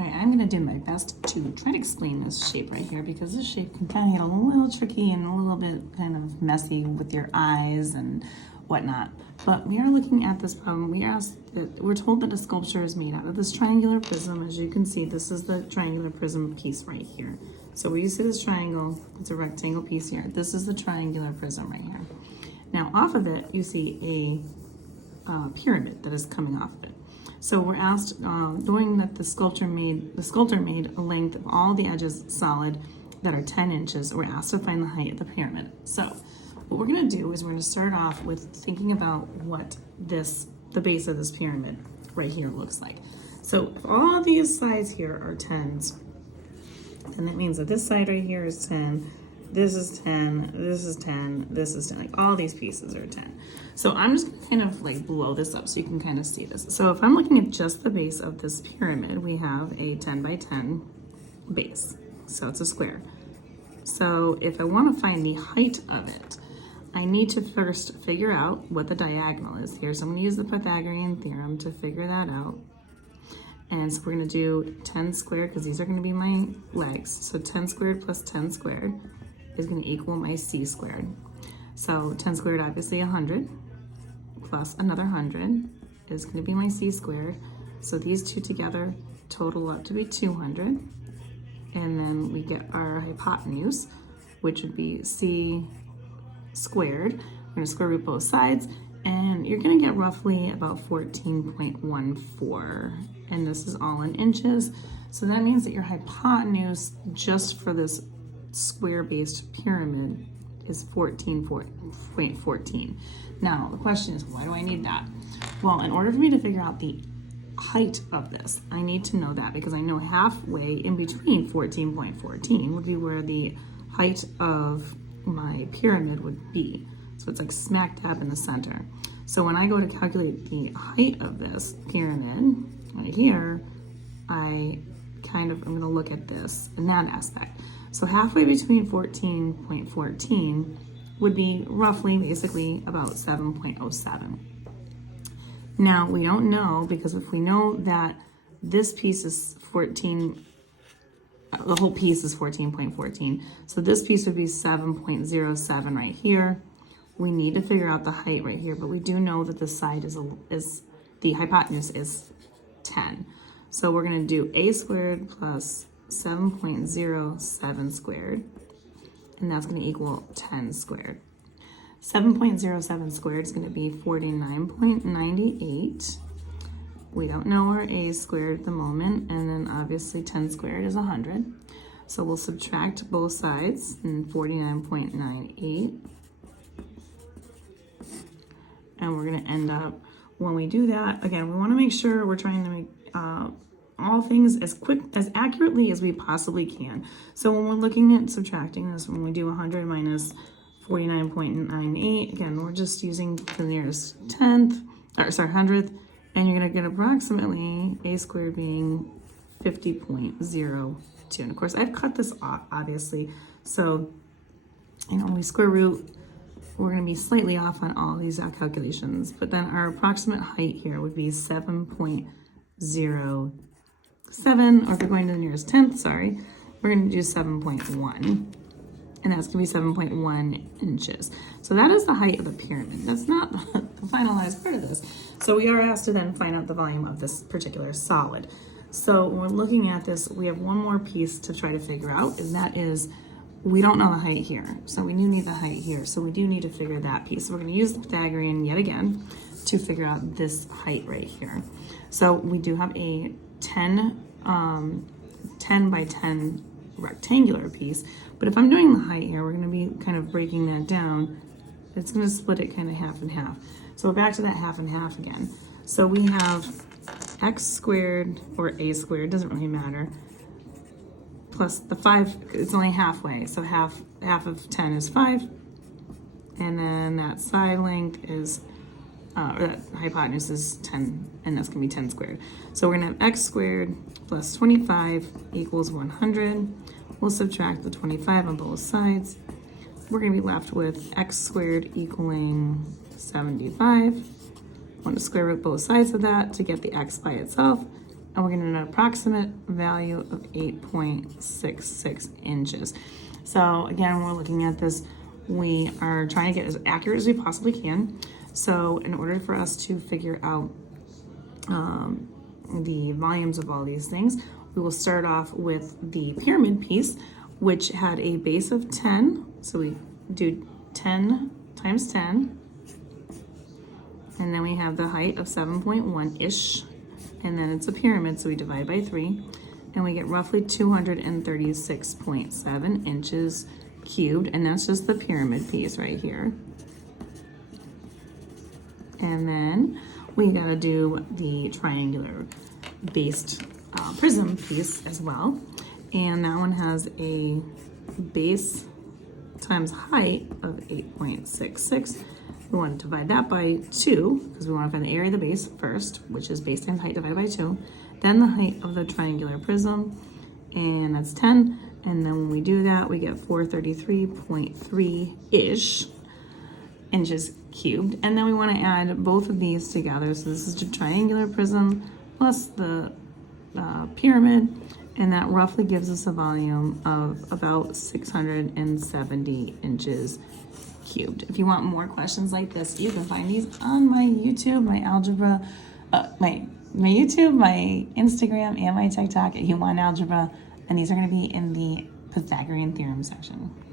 All right, I'm gonna do my best to try to explain this shape right here because this shape can kind of get a little tricky and a little bit kind of messy with your eyes and whatnot. But we are looking at this problem. We're told that a sculpture is made out of this triangular prism. As you can see, this is the triangular prism piece right here. So where you see this triangle, it's a rectangle piece here. This is the triangular prism right here. Now off of it, you see a pyramid that is coming off of it. So we're asked, knowing that the sculptor made a length of all the edges solid that are 10 inches, we're asked to find the height of the pyramid. So what we're gonna do is we're gonna start off with thinking about what the base of this pyramid right here looks like. So if all these sides here are 10s, then that means that this side right here is 10, this is 10, this is 10, this is 10, like all these pieces are 10. So I'm just gonna kind of like blow this up so you can kind of see this. So if I'm looking at just the base of this pyramid, we have a 10 by 10 base. So it's a square. So if I wanna find the height of it, I need to first figure out what the diagonal is here. So I'm gonna use the Pythagorean theorem to figure that out. And so we're gonna do 10 squared, because these are gonna be my legs. So 10 squared plus 10 squared is gonna equal my c squared. So 10 squared, obviously 100, plus another 100 is gonna be my c squared. So these two together total up to be 200. And then we get our hypotenuse, which would be c squared. We're gonna square root both sides, and you're gonna get roughly about 14.14. And this is all in inches. So that means that your hypotenuse just for this square-based pyramid is 14.14. Now, the question is, why do I need that? Well, in order for me to figure out the height of this, I need to know that because I know halfway in between 14.14 would be where the height of my pyramid would be. So it's like smack dab in the center. So when I go to calculate the height of this pyramid right here, I'm gonna look at this in that aspect. So halfway between 14.14 would be roughly, basically, about 7.07. Now, we don't know, because if we know that this piece is 14, the whole piece is 14.14, so this piece would be 7.07 right here. We need to figure out the height right here, but we do know that the side is the hypotenuse is 10. So we're gonna do a squared plus 7.07 squared, and that's gonna equal 10 squared. 7.07 squared is gonna be 49.98. We don't know our a squared at the moment, and then obviously 10 squared is 100. So we'll subtract both sides, and 49.98. And we're gonna end up, when we do that, again, we wanna make sure we're trying to make all things as accurately as we possibly can. So when we're looking at subtracting this, when we do 100 minus 49.98, again, we're just using the nearest 100th, and you're gonna get approximately a squared being 50.02. And of course, I've cut this off, obviously. So, we square root, we're gonna be slightly off on all these calculations, but then our approximate height here would be 7.07, or if you're going to the nearest 10th, sorry, we're gonna do 7.1, and that's gonna be 7.1 inches. So that is the height of the pyramid. That's not the finalized part of this. So we are asked to then find out the volume of this particular solid. So when we're looking at this, we have one more piece to try to figure out, and that is, we don't know the height here. So we do need the height here. So we do need to figure that piece. So we're gonna use the Pythagorean yet again to figure out this height right here. So we do have a 10 by 10 rectangular piece, but if I'm doing the height here, we're gonna be kind of breaking that down. It's gonna split it kind of half and half. So back to that half and half again. So we have x squared or a squared, doesn't really matter, plus the 5, it's only halfway, so half of 10 is 5, and then that side length is, or that hypotenuse is 10, and that's gonna be 10 squared. So we're gonna have x squared plus 25 equals 100. We'll subtract the 25 on both sides. We're gonna be left with x squared equaling 75. I want to square root both sides of that to get the x by itself, and we're getting an approximate value of 8.66 inches. So again, when we're looking at this, we are trying to get as accurate as we possibly can. So in order for us to figure out the volumes of all these things, we will start off with the pyramid piece, which had a base of 10. So we do 10 times 10. And then we have the height of 7.1-ish. And then it's a pyramid, so we divide by 3. And we get roughly 236.7 inches cubed. And that's just the pyramid piece right here. And then we gotta do the triangular based prism piece as well. And that one has a base times height of 8.66. We want to divide that by 2 because we want to find the area of the base first, which is base times height divided by 2. Then the height of the triangular prism, and that's 10. And then when we do that, we get 433.3-ish inches cubed. And then we want to add both of these together. So this is the triangular prism plus the pyramid, and that roughly gives us a volume of about 670 inches cubed. If you want more questions like this, you can find these on my YouTube, my algebra, my YouTube, my Instagram, and my TikTok at YouWantAlgebra, and these are going to be in the Pythagorean theorem section.